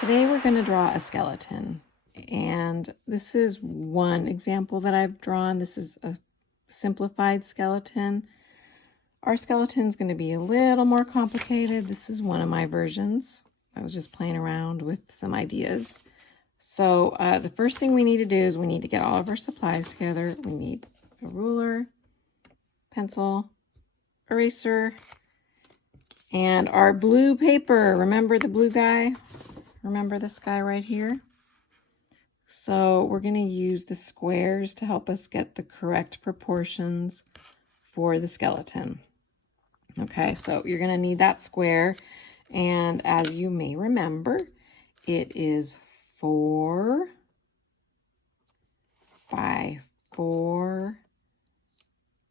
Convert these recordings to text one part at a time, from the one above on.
Today we're going to draw a skeleton, and this is one example that I've drawn. This is a simplified skeleton. Our skeleton is going to be a little more complicated. This is one of my versions. I was just playing around with some ideas. So the first thing we need to do is we need to get all of our supplies together. We need a ruler, pencil, eraser, and our blue paper. Remember the blue guy? Remember this guy right here? So we're going to use the squares to help us get the correct proportions for the skeleton. Okay, so you're going to need that square. And as you may remember, it is 4 by 4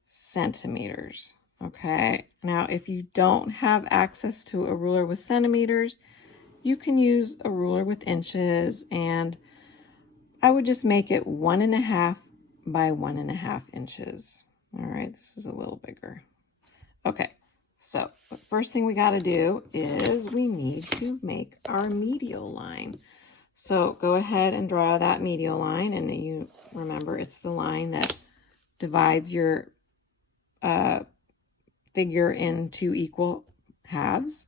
centimeters. Okay, now if you don't have access to a ruler with centimeters, you can use a ruler with inches, and I would just make it 1.5 by 1.5 inches. All right, this is a little bigger. Okay, so the first thing we got to do is we need to make our medial line. So go ahead and draw that medial line, and you remember it's the line that divides your figure into equal halves.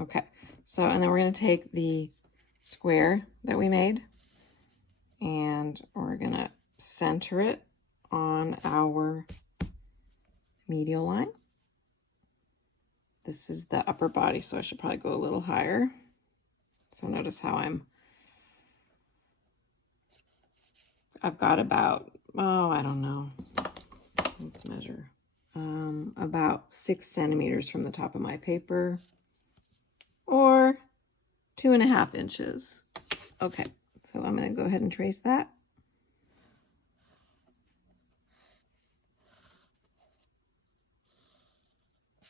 Okay, so and then we're going to take the square that we made, and we're going to center it on our medial line. This is the upper body, so I should probably go a little higher. So notice how I've got about, I don't know, let's measure, about 6 centimeters from the top of my paper, or 2.5 inches. Okay, so I'm going to go ahead and trace that.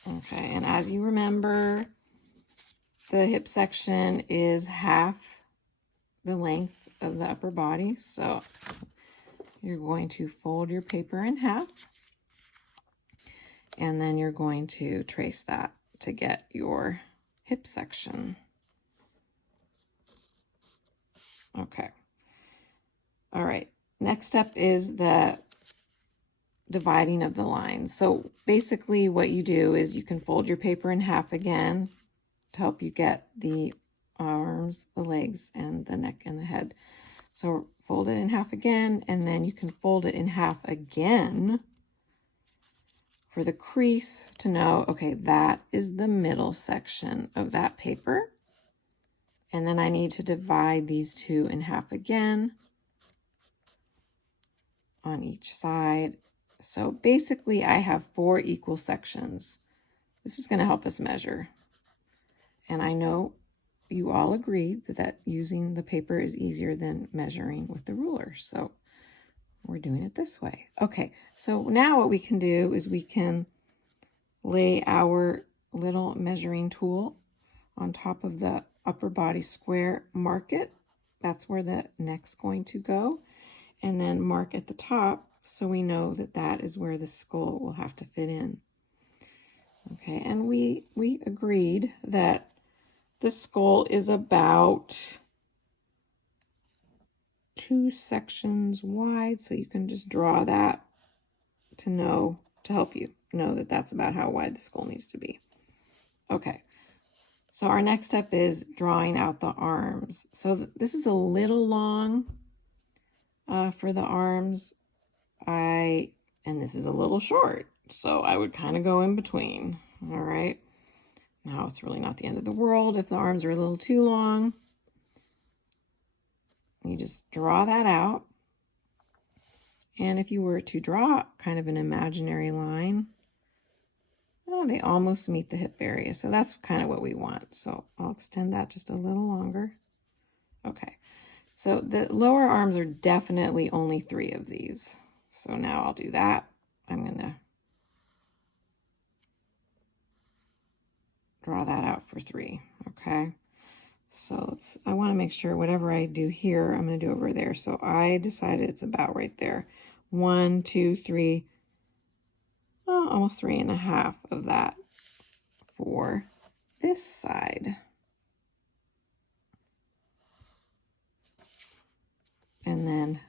Okay, and as you remember, the hip section is half the length of the upper body. So you're going to fold your paper in half, and then you're going to trace that to get your hip section. Okay. All right. Next step is the dividing of the lines. So basically what you do is you can fold your paper in half again to help you get the arms, the legs, and the neck and the head. So fold it in half again, and then you can fold it in half again for the crease to know, okay, that is the middle section of that paper. And then I need to divide these two in half again on each side. So basically I have 4 equal sections. This is going to help us measure. And I know you all agree that using the paper is easier than measuring with the ruler. So we're doing it this way. Okay, so now what we can do is we can lay our little measuring tool on top of the upper body square, mark it. That's where the neck's going to go. And then mark at the top so we know that that is where the skull will have to fit in. Okay, and we agreed that the skull is about 2 sections wide, so you can just draw that to help you know that that's about how wide the skull needs to be. Okay, so our next step is drawing out the arms. So this is a little long for the arms. And this is a little short, so I would kind of go in between. All right, now it's really not the end of the world if the arms are a little too long. You just draw that out, and if you were to draw kind of an imaginary line, they almost meet the hip area, so that's kind of what we want. So I'll extend that just a little longer. Okay, so the lower arms are definitely only 3 of these. So now I'll do that. I'm going to draw that out for 3, okay? So I want to make sure whatever I do here, I'm going to do over there. So I decided it's about right there. 1, 2, 3, almost 3.5 of that for this side. and then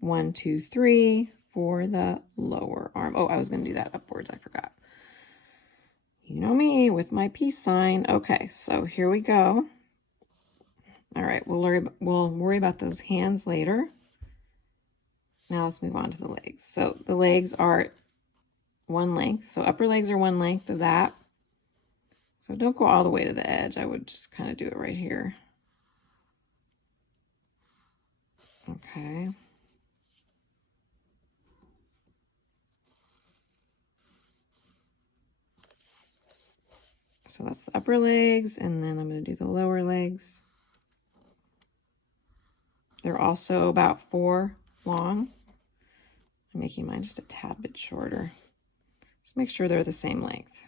1, 2, 3 for the lower arm. Oh, I was going to do that upwards. I forgot. You know me with my peace sign. Okay, so here we go. All right, we'll worry about those hands later. Now let's move on to the legs. So the legs are one length. So upper legs are one length of that. So don't go all the way to the edge. I would just kind of do it right here. Okay. So that's the upper legs, and then I'm going to do the lower legs. They're also about 4 long. I'm making mine just a tad bit shorter. Just make sure they're the same length.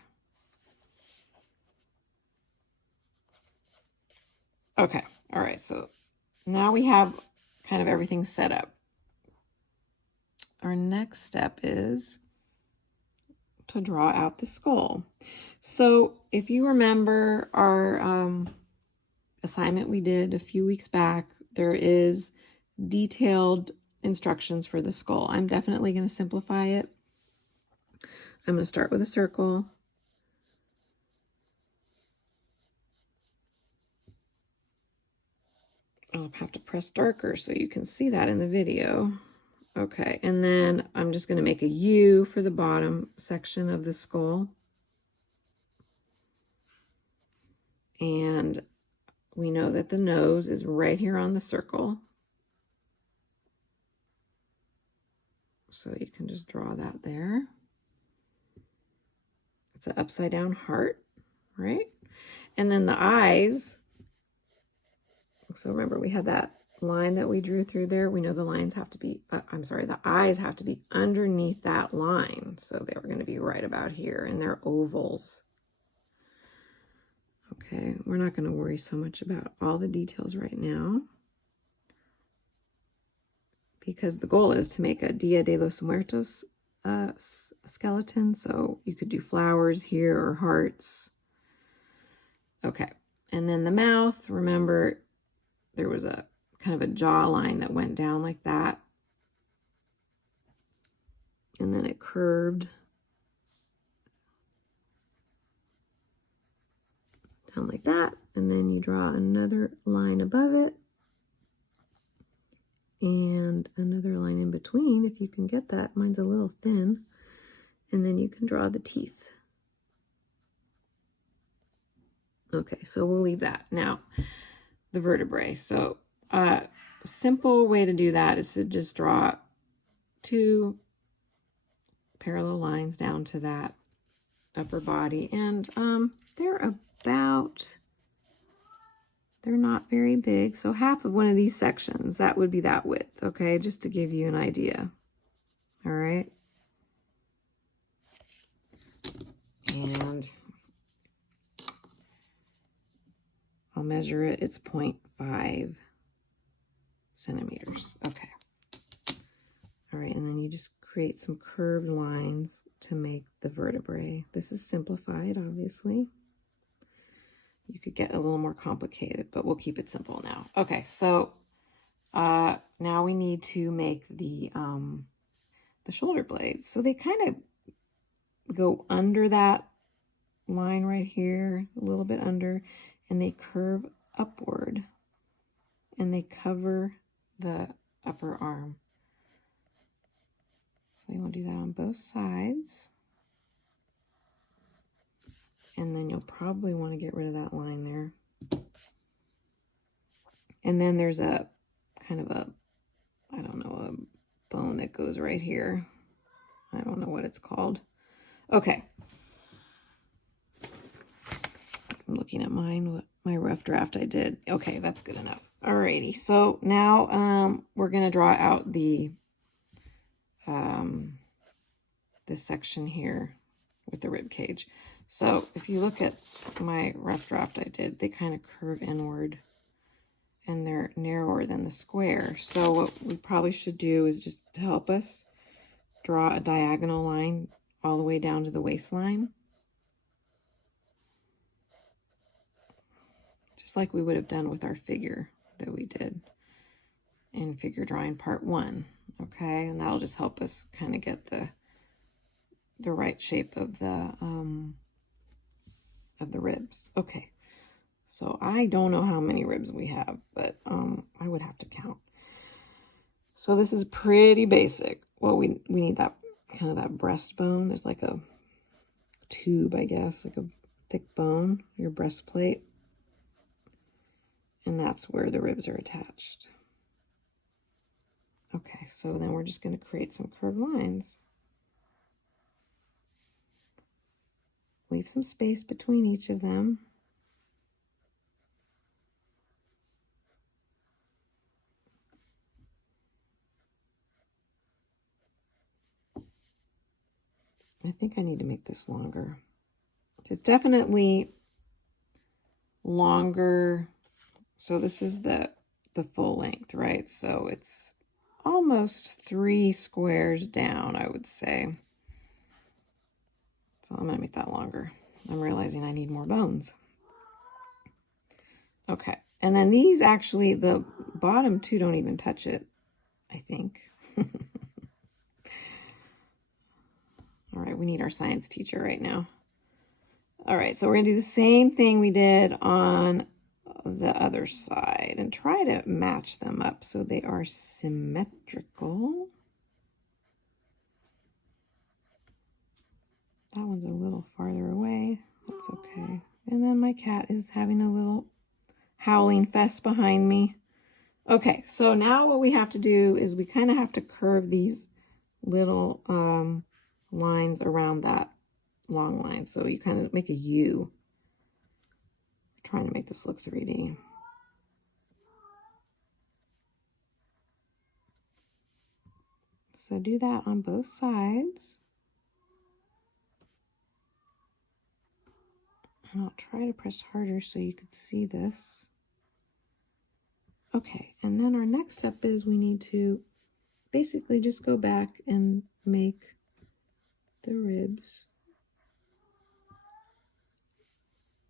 Okay, all right, so now we have kind of everything set up. Our next step is to draw out the skull. So if you remember our assignment we did a few weeks back, there is detailed instructions for the skull. I'm definitely going to simplify it. I'm going to start with a circle. I'll have to press darker so you can see that in the video. Okay, and then I'm just going to make a U for the bottom section of the skull. And we know that the nose is right here on the circle. So you can just draw that there. It's an upside down heart, right? And then the eyes. So remember, we had that line that we drew through there. We know the lines have to be, the eyes have to be underneath that line. So they were going to be right about here, and they're ovals. Okay, we're not going to worry so much about all the details right now, because the goal is to make a Dia de los Muertos skeleton. So you could do flowers here or hearts. Okay, and then the mouth, remember there was a kind of a jaw line that went down like that. And then it curved down like that. And then you draw another line above it. And another line in between, if you can get that. Mine's a little thin. And then you can draw the teeth. Okay, so we'll leave that. Now, the vertebrae. So, simple way to do that is to just draw 2 parallel lines down to that upper body. And they're not very big. So half of one of these sections, that would be that width, okay? Just to give you an idea. All right. And I'll measure it. It's 0.5 centimeters. Okay. All right, and then you just create some curved lines to make the vertebrae. This is simplified, obviously. You could get a little more complicated, but we'll keep it simple now. Okay, so now we need to make the shoulder blades. So they kind of go under that line right here, a little bit under, and they curve upward, and they cover the upper arm. So you want to do that on both sides. And then you'll probably want to get rid of that line there. And then there's a kind of a, I don't know, a bone that goes right here. I don't know what it's called. Okay. I'm looking at mine, my rough draft I did. Okay, that's good enough. Alrighty, so now we're going to draw out the this section here with the rib cage. So if you look at my rough draft I did, they kind of curve inward and they're narrower than the square. So what we probably should do is, just to help us, draw a diagonal line all the way down to the waistline. Just like we would have done with our figure that we did. in figure drawing part 1. Okay, and that'll just help us kind of get the right shape of the ribs. Okay, so I don't know how many ribs we have, but I would have to count. So this is pretty basic. Well, we need that kind of that breastbone. There's like a tube, I guess, like a thick bone, your breastplate. And that's where the ribs are attached. Okay, so then we're just going to create some curved lines. Leave some space between each of them. I think I need to make this longer. It's definitely longer. So this is the full length, right? So it's almost 3 squares down, I would say. So I'm going to make that longer. I'm realizing I need more bones. Okay. And then these actually, the bottom 2 don't even touch it, I think. All right, we need our science teacher right now. All right, so we're going to do the same thing we did on the other side and try to match them up so they are symmetrical. That one's a little farther away. That's okay. And then my cat is having a little howling fest behind me. Okay, so now what we have to do is we kind of have to curve these little lines around that long line. So you kind of make a U. I'm trying to make this look 3D. So do that on both sides. And I'll try to press harder so you can see this. Okay, and then our next step is we need to basically just go back and make the ribs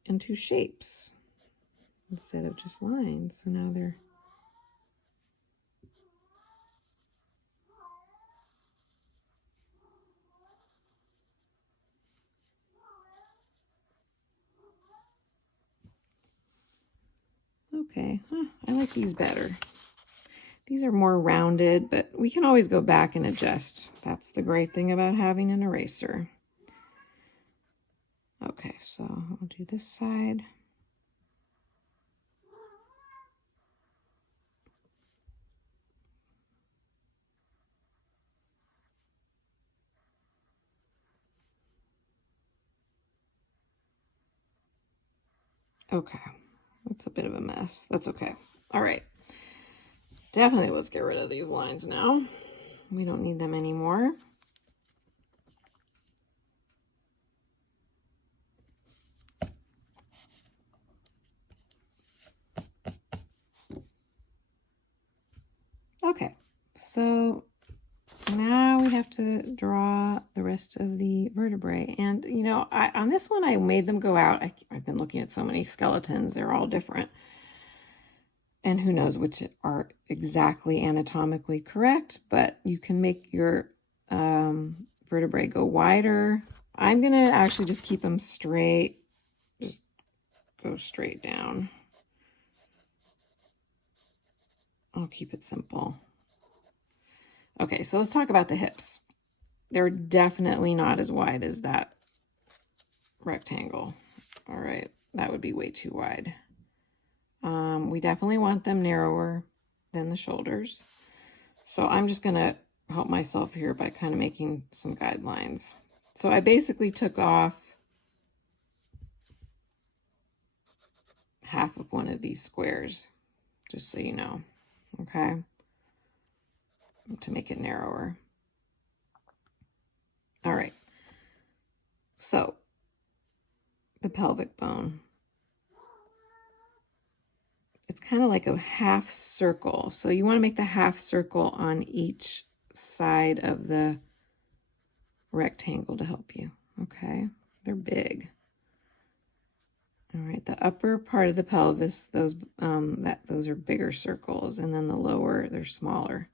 into shapes instead of just lines. So now they're okay. I like these better. These are more rounded, but we can always go back and adjust. That's the great thing about having an eraser. Okay, so I'll do this side. Okay, that's a bit of a mess. That's okay. All right. Definitely let's get rid of these lines now. We don't need them anymore. Okay, so now we have to draw the rest of the vertebrae. And, you know, on this one, I made them go out. I've been looking at so many skeletons. They're all different. And who knows which are exactly anatomically correct, but you can make your vertebrae go wider. I'm going to actually just keep them straight. Just go straight down. I'll keep it simple. Okay, so let's talk about the hips. They're definitely not as wide as that rectangle. All right, that would be way too wide. We definitely want them narrower than the shoulders. So I'm just going to help myself here by kind of making some guidelines. So I basically took off half of one of these squares, just so you know, okay, to make it narrower. All right, so the pelvic bone. It's kind of like a half circle. So you want to make the half circle on each side of the rectangle to help you, okay? They're big. All right, the upper part of the pelvis, those are bigger circles, and then the lower, they're smaller.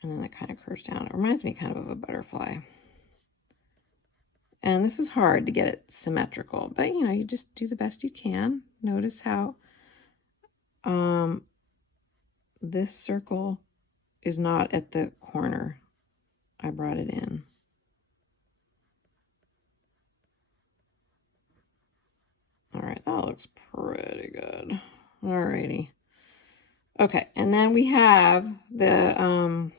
And then it kind of curves down. It reminds me kind of a butterfly. And this is hard to get it symmetrical, but you know, you just do the best you can. Notice how this circle is not at the corner. I brought it in. All right, that looks pretty good. All righty. Okay, and then we have the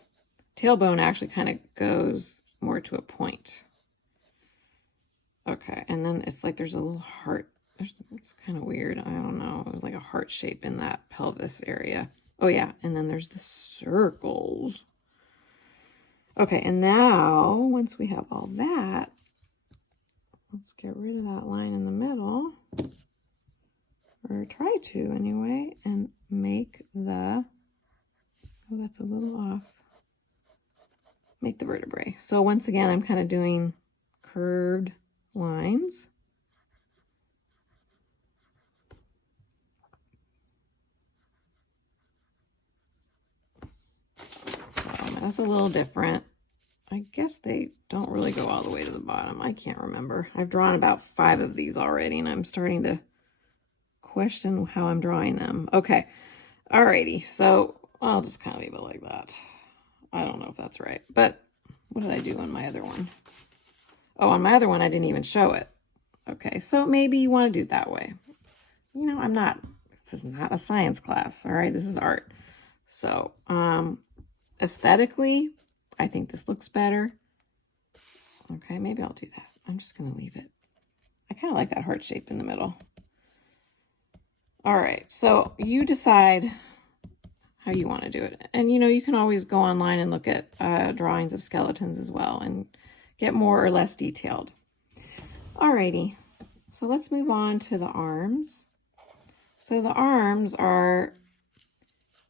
tailbone actually kind of goes more to a point. Okay, and then it's like there's a little heart. It's kind of weird. I don't know. There's like a heart shape in that pelvis area. Oh yeah, and then there's the circles. Okay, and now once we have all that, let's get rid of that line in the middle, or try to anyway, and make the, oh, that's a little off. Make the vertebrae. So once again, I'm kind of doing curved lines. So that's a little different. I guess they don't really go all the way to the bottom. I can't remember. I've drawn about 5 of these already, and I'm starting to question how I'm drawing them. Okay. Alrighty. So I'll just kind of leave it like that. I don't know if that's right, but what did I do on my other one? Oh, on my other one, I didn't even show it. Okay. So maybe you want to do it that way. You know, this is not a science class. All right. This is art. So, aesthetically, I think this looks better. Okay, maybe I'll do that. I'm just going to leave it. I kind of like that heart shape in the middle. All right, so you decide how you want to do it. And, you know, you can always go online and look at drawings of skeletons as well and get more or less detailed. All righty, so let's move on to the arms. So the arms are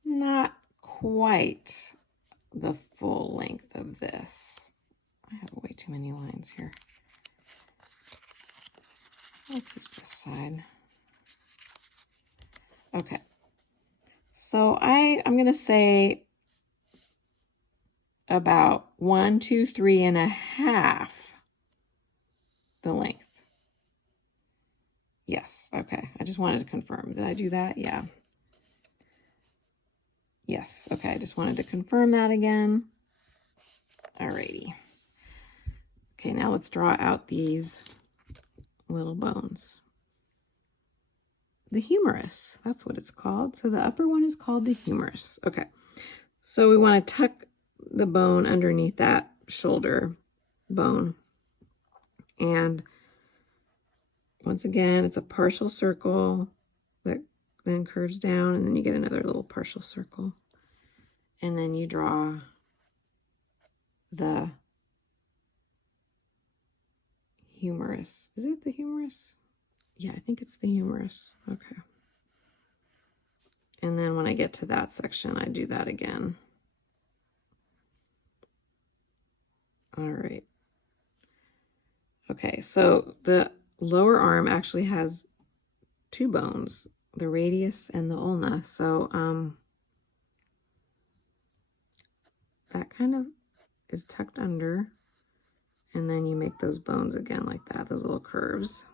not quite the full length of this. I have way too many lines here. Let's use this side. Okay. So I'm going to say about 1, 2, 3.5 the length. Yes. Okay. I just wanted to confirm. Did I do that? Yeah. Yes. Okay. I just wanted to confirm that again. Alrighty. Okay. Now let's draw out these little bones. The humerus, that's what it's called. So the upper one is called the humerus. Okay. So we want to tuck the bone underneath that shoulder bone. And once again, it's a partial circle that then curves down, and then you get another little partial circle. And then you draw the humerus. Is it the humerus? Yeah, I think it's the humerus. Okay. And then when I get to that section, I do that again. All right. Okay, so the lower arm actually has 2 bones, the radius and the ulna. So that kind of is tucked under, and then you make those bones again like that, those little curves.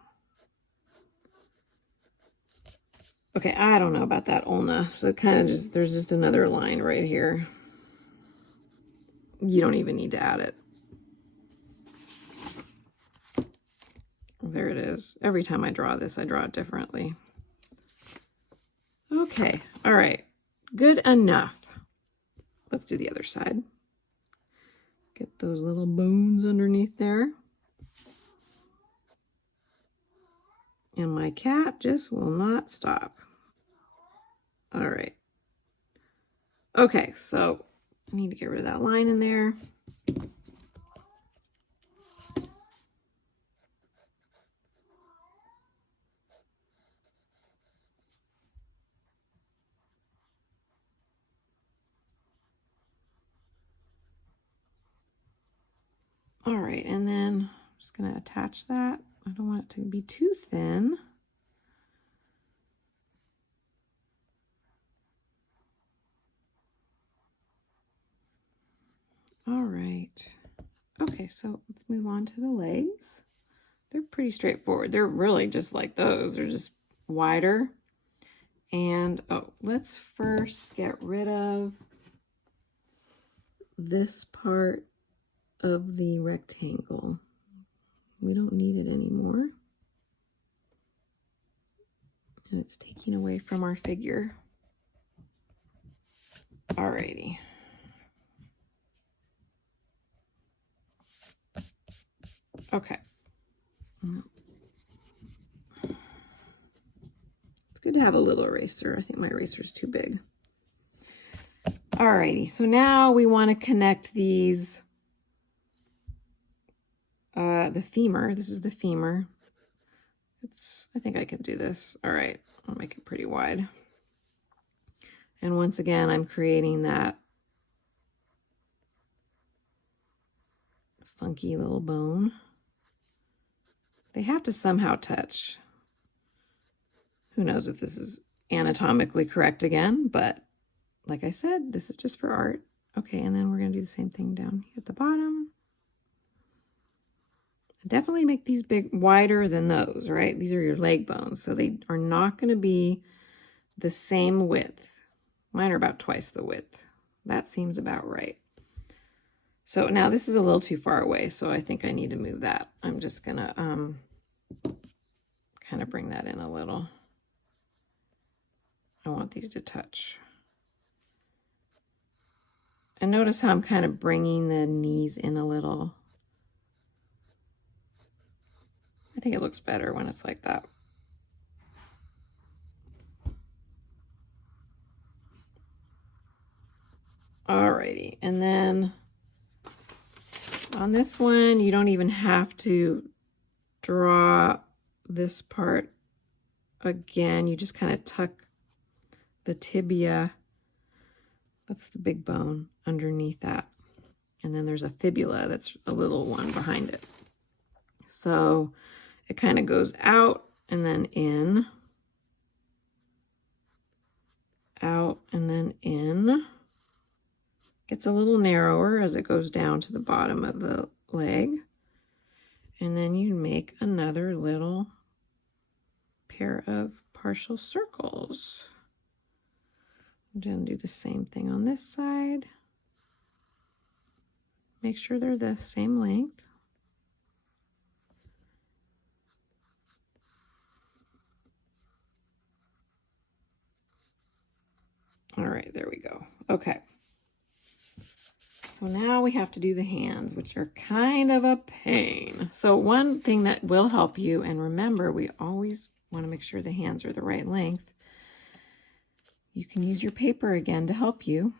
Okay, I don't know about that ulna. So it kind of just, there's just another line right here. You don't even need to add it. There it is. Every time I draw this, I draw it differently. Okay, all right, good enough. Let's do the other side. Get those little bones underneath there. And my cat just will not stop. All right. Okay, so I need to get rid of that line in there. All right, and then just going to attach that. I don't want it to be too thin. All right. Okay, so let's move on to the legs. They're pretty straightforward. They're really just like those. They're just wider. And let's first get rid of this part of the rectangle. We don't need it anymore. And it's taking away from our figure. Alrighty. Okay. It's good to have a little eraser. I think my eraser is too big. Alrighty, so now we want to connect these, the femur. This is the femur. I think I can do this. All right, I'll make it pretty wide. And once again, I'm creating that funky little bone. They have to somehow touch. Who knows if this is anatomically correct again, but like I said, this is just for art. Okay, and then we're going to do the same thing down here at the bottom. Definitely make these wider than those, right? These are your leg bones, so they are not going to be the same width. Mine are about twice the width. That seems about right. So now this is a little too far away, so I think I need to move that. I'm just going to kind of bring that in a little. I want these to touch. And notice how I'm kind of bringing the knees in a little. I think it looks better when it's like that. Alrighty, and then on this one, you don't even have to draw this part again. You just kind of tuck the tibia, that's the big bone, underneath that. And then there's a fibula, that's a little one behind it. So it kind of goes out and then in, out and then in. Gets a little narrower as it goes down to the bottom of the leg. And then you make another little pair of partial circles. I'm going to do the same thing on this side. Make sure they're the same length. All right, there we go. Okay. So now we have to do the hands, which are kind of a pain. So one thing that will help you, and remember, we always want to make sure the hands are the right length. You can use your paper again to help you.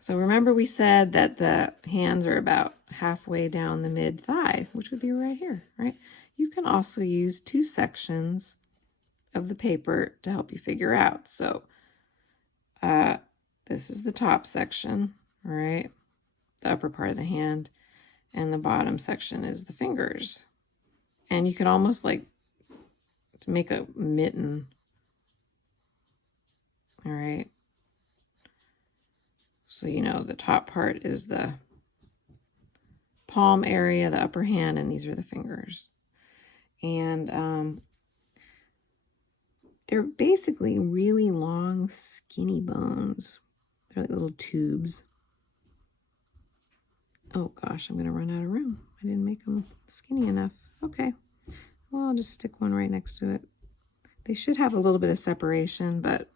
So remember we said that the hands are about halfway down the mid thigh, which would be right here, right? You can also use 2 sections of the paper to help you figure out. So this is the top section, all right? The upper part of the hand, and the bottom section is the fingers. And you can almost like to make a mitten. All right. So, you know, the top part is the palm area, the upper hand, and these are the fingers. And they're basically really long, skinny bones. They're like little tubes. Oh gosh, I'm going to run out of room. I didn't make them skinny enough. Okay. Well, I'll just stick one right next to it. They should have a little bit of separation, but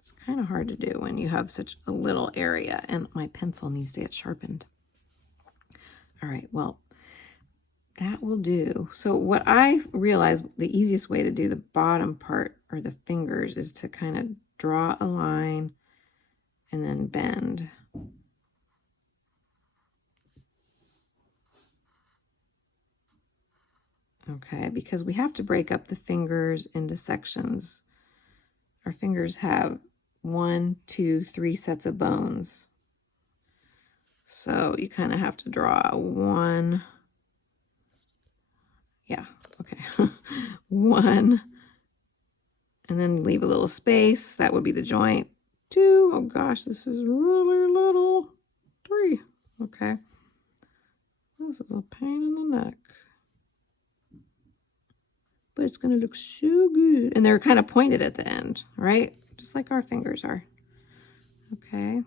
it's kind of hard to do when you have such a little area, and my pencil needs to get sharpened. All right, well, that will do. So what I realized, the easiest way to do the bottom part, or the fingers, is to kind of draw a line and then bend. Okay, because we have to break up the fingers into sections. Our fingers have 1, 2, 3 sets of bones. So you kind of have to draw 1, Yeah, okay. 1, and then leave a little space. That would be the joint. 2, oh gosh, this is really little. 3, okay. This is a pain in the neck. But it's going to look so good. And they're kind of pointed at the end, right? Just like our fingers are. Okay.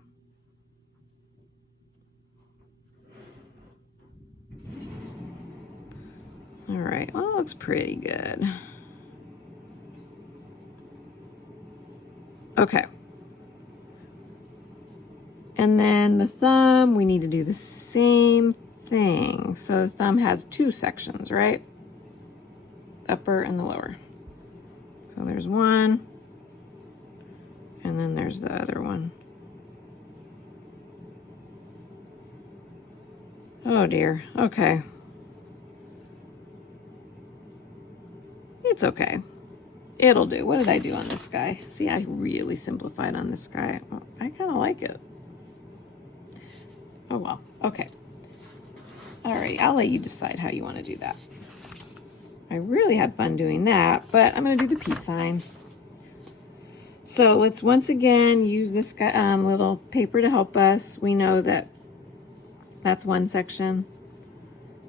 All right, well, it looks pretty good. Okay. And then the thumb, we need to do the same thing. So the thumb has 2 sections, right? Upper and the lower. So there's one, and then there's the other one. Oh dear, okay. It's okay. It'll do. What did I do on this guy? See, I really simplified on this guy. Well, I kind of like it. Oh well, okay. All right, I'll let you decide how you want to do that. I really had fun doing that, but I'm going to do the peace sign. So let's once again use this little paper to help us. We know that that's one section,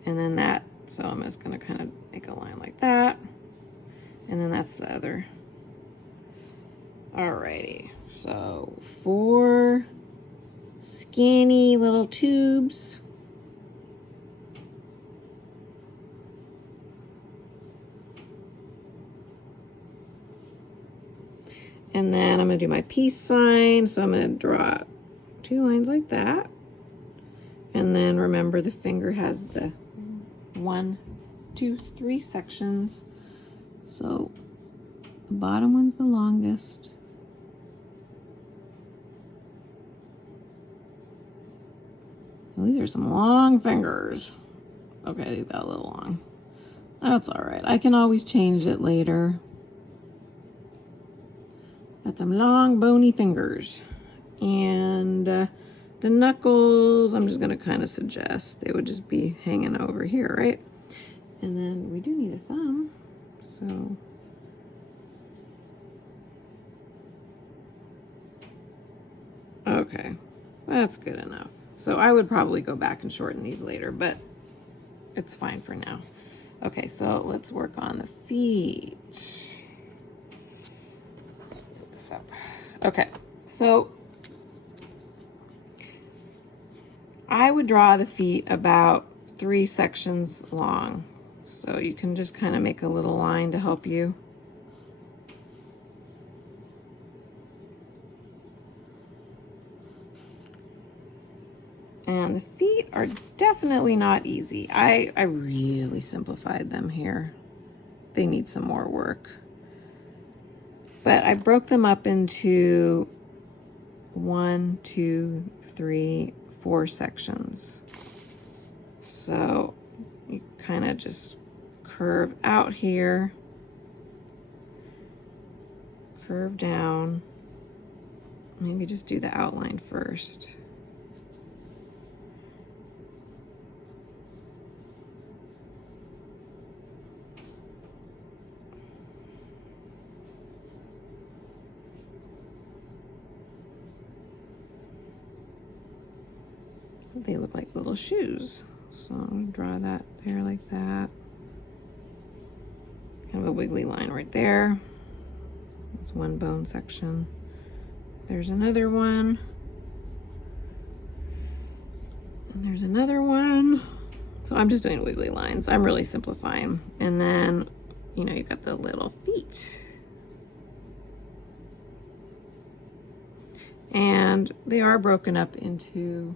and then that. So I'm just going to kind of make a line like that, and then that's the other. Alrighty, so 4 skinny little tubes. And then I'm going to do my peace sign. So I'm going to draw 2 lines like that. And then remember the finger has the 1, 2, 3 sections. So the bottom one's the longest. Well, these are some long fingers. Okay, they got a little long. That's all right. I can always change it later. Got some long bony fingers. And the knuckles, I'm just going to kind of suggest they would just be hanging over here, right? And then we do need a thumb. So okay, that's good enough. So I would probably go back and shorten these later, but it's fine for now. Okay, so let's work on the feet. Okay, so I would draw the feet about 3 sections long. So you can just kind of make a little line to help you. And the feet are definitely not easy. I really simplified them here. They need some more work. But I broke them up into 1, 2, 3, 4 sections. So you kind of just curve out here, curve down, maybe just do the outline first. They look like little shoes. So I'm going to draw that there like that. Kind of a wiggly line right there. That's one bone section. There's another one. And there's another one. So I'm just doing wiggly lines. I'm really simplifying. And then, you know, you got the little feet. And they are broken up into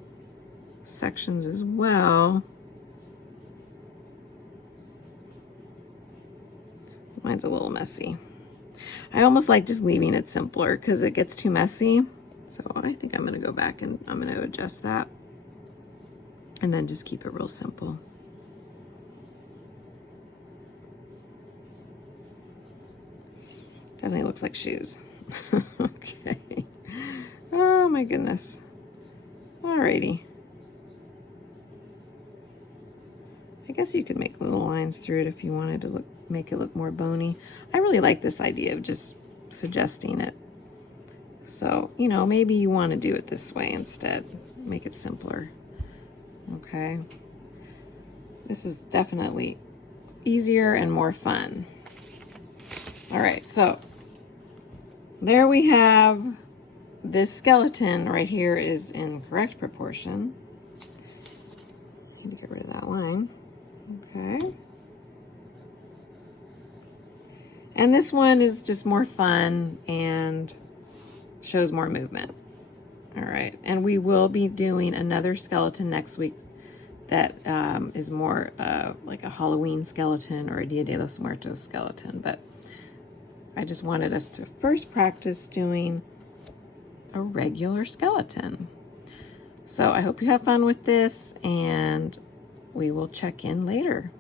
sections as well. Mine's a little messy. I almost like just leaving it simpler because it gets too messy. So I think I'm going to go back and I'm going to adjust that and then just keep it real simple. Definitely looks like shoes. Okay. Oh my goodness. Alrighty. I guess guess you could make little lines through it if you wanted to make it look more bony. I really like this idea of just suggesting it. So, you know, maybe you want to do it this way instead. Make it simpler. Okay. This is definitely easier and more fun. All right, so there we have this skeleton right here is in correct proportion. Need to get rid of that line. Okay. And this one is just more fun and shows more movement. All right, and we will be doing another skeleton next week that is more like a Halloween skeleton or a Dia de los Muertos skeleton, but I just wanted us to first practice doing a regular skeleton. So I hope you have fun with this, and we will check in later.